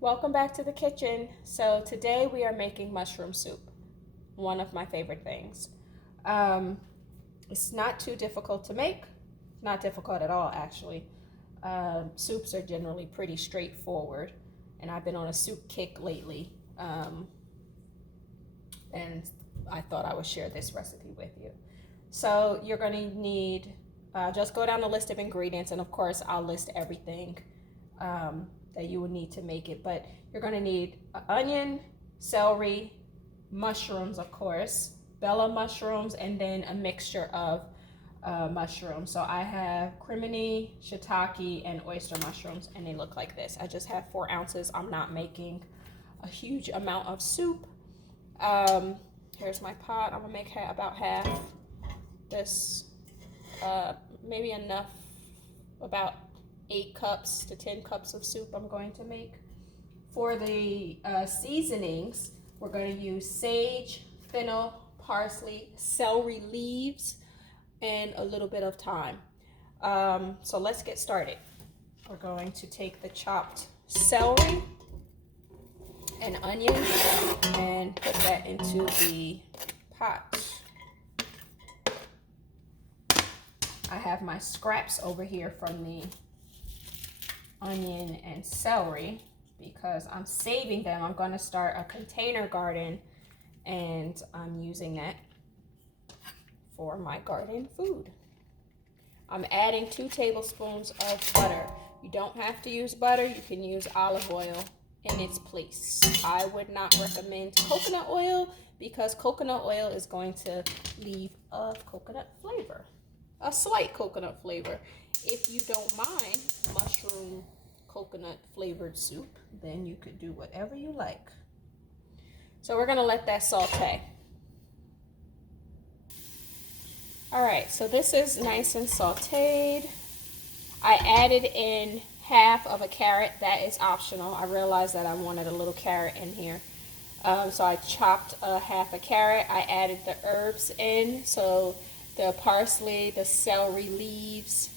Welcome back to the kitchen. So today we are making mushroom soup, one of my favorite things. Um, it's not too difficult to make, not difficult at all actually. Soups are generally pretty straightforward, and I've been on a soup kick lately. And I thought I would share this recipe with you. So you're going to need, just go down the list of ingredients, and of course I'll list everything that you would need to make it. But you're going to need onion, celery, mushrooms, of course, bella mushrooms, and then a mixture of mushrooms. So I have crimini, shiitake, and oyster mushrooms, and they look like this. I just have 4 ounces. I'm not making a huge amount of soup. Here's my pot. I'm gonna make about half. This, maybe enough, about 8 cups to 10 cups of soup I'm going to make. For the seasonings, we're going to use sage, fennel, parsley, celery leaves, and a little bit of thyme. So let's get started. We're going to take the chopped celery and onion and put that into the pot. I have my scraps over here from the onion and celery because I'm saving them. I'm going to start a container garden, and I'm using that for my garden food. I'm adding 2 tablespoons of butter. You don't have to use butter. You can use olive oil in its place. I would not recommend coconut oil because coconut oil is going to leave a coconut flavor, a slight coconut flavor. If you don't mind mushroom coconut flavored soup, then you could do whatever you like. So we're gonna let that saute. All right, so this is nice and sauteed. I added in half of a carrot. That is optional. I realized that I wanted a little carrot in here. So I chopped half a carrot. I added the herbs in, so the parsley, the celery leaves,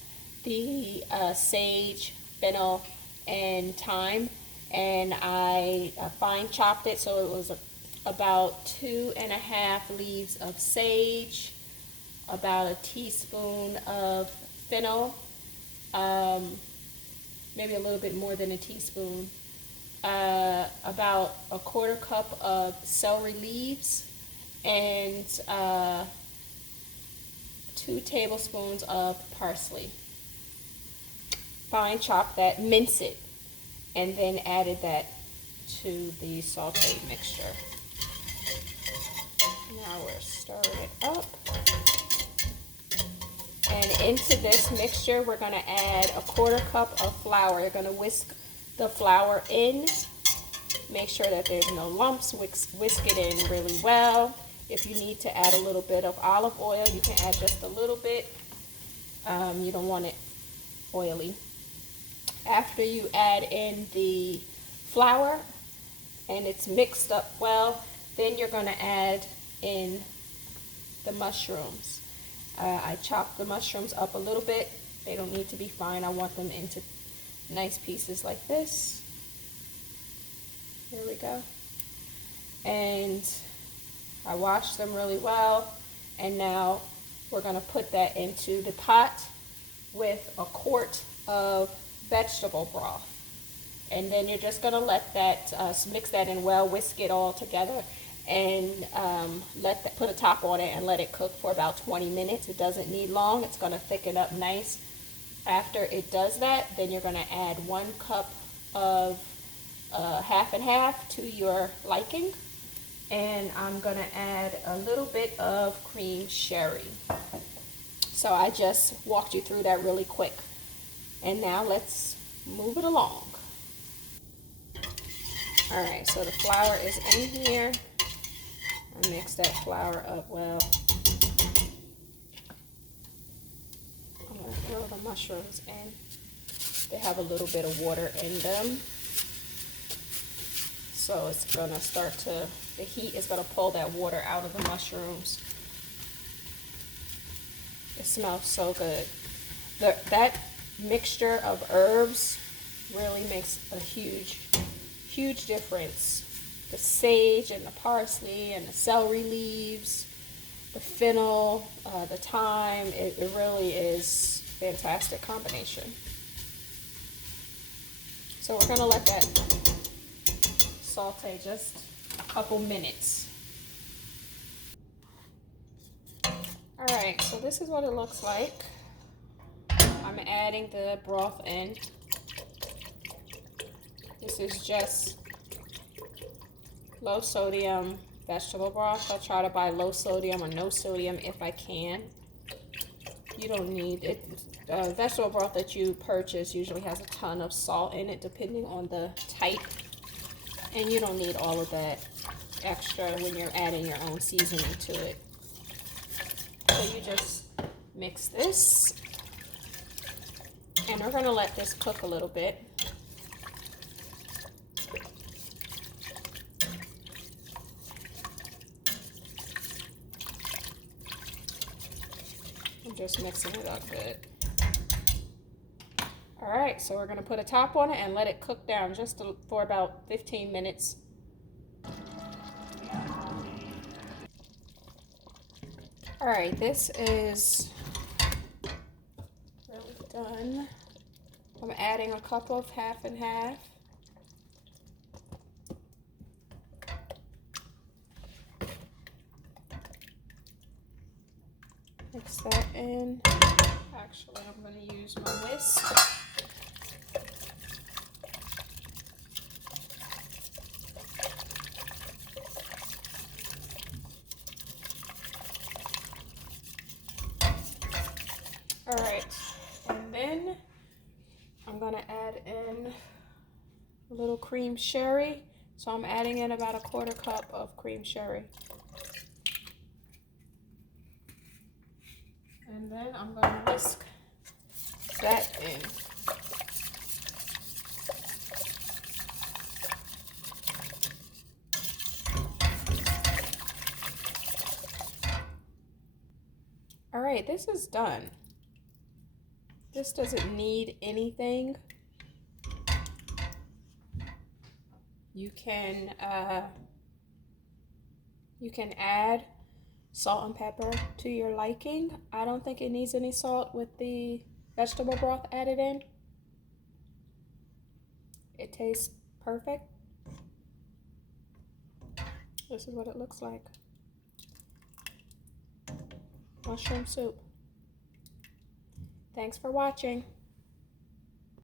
the sage, fennel, and thyme. And I fine chopped it, so it was about 2½ leaves of sage, about a teaspoon of fennel, maybe a little bit more than a teaspoon, about a 1/4 cup of celery leaves, and 2 tablespoons of parsley. Fine chop that, mince it, and then added that to the sauteed mixture. Now we're stirring it up. And into this mixture, we're going to add a 1/4 cup of flour. You're going to whisk the flour in. Make sure that there's no lumps. Whisk it in really well. If you need to add a little bit of olive oil, you can add just a little bit. You don't want it oily. After you add in the flour and it's mixed up well, then you're going to add in the mushrooms. I chopped the mushrooms up a little bit. They don't need to be fine. I want them into nice pieces like this. Here we go. And I washed them really well. And now we're going to put that into the pot with a quart of vegetable broth. And then you're just going to let that, mix that in well, whisk it all together, and put a top on it and let it cook for about 20 minutes. It doesn't need long. It's going to thicken up nice. After it does that, then you're going to add 1 cup of half and half to your liking. And I'm going to add a little bit of cream sherry. So I just walked you through that really quick. And now let's move it along. All right, so the flour is in here. I mix that flour up well. I'm going to throw the mushrooms in. They have a little bit of water in them. So it's going to start to, the heat is going to pull that water out of the mushrooms. It smells so good. That mixture of herbs really makes a huge Huge difference. The sage and the parsley and the celery leaves, the fennel, the thyme, it really is a fantastic combination. So we're gonna let that saute just a couple minutes. All right, so this is what it looks like. I'm adding the broth in. This is just low sodium vegetable broth. I try to buy low sodium or no sodium if I can. You don't need it. Vegetable broth that you purchase usually has a ton of salt in it depending on the type, and you don't need all of that extra when you're adding your own seasoning to it. So you just mix this, and we're going to let this cook a little bit. I'm just mixing it up good. All right, so we're going to put a top on it and let it cook down just for about 15 minutes. All right, this is really done. I'm adding a cup of half and half. Mix that in. Actually, I'm going to use my whisk. All right, and then I'm going to add in a little cream sherry. So I'm adding in about a quarter cup of cream sherry. And then I'm going to whisk that in. All right, this is done. This doesn't need anything. You can add salt and pepper to your liking. I don't think it needs any salt with the vegetable broth added in. It tastes perfect. This is what it looks like. Mushroom soup. Thanks for watching.